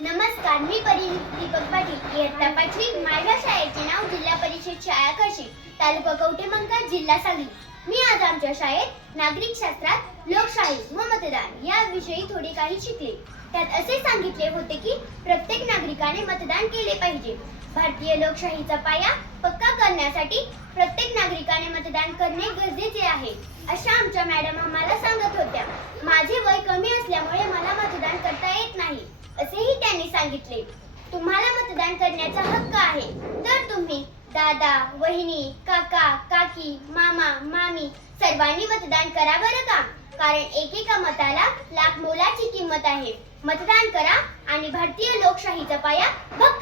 नमस्कार मी परी दीपक पाटील. इयत्ता पाचवी माझ्या शाळेचे नाव जिल्हा परिषद शाळा कशी तालुका कवटेमंका जिल्हा सांगली. मी आज आमच्या शाळेत नागरिक शास्त्रात लोकशाही व मतदान याविषयी थोडे काही शिकले. त्यात असे सांगितले होते की प्रत्येक नागरिकाने मतदान केले पाहिजे. भारतीय लोकशाहीचा पाया पक्का करण्यासाठी प्रत्येक नागरिकाने मतदान करणे गरजेचे आहे अशा आमच्या मॅडम आम्हाला सांगत होत्या. सांगितले. तुम्हाला मतदान करण्याचा हक्क आहे. तर तुम्ही दादा वहिनी काका काकी मामा मामी सर्वांनी मतदान करा बरं का? कारण एकेका मताला लाख मोलाची किंमत आहे. मतदान करा आणि भारतीय लोकशाहीचा पाया भक्कम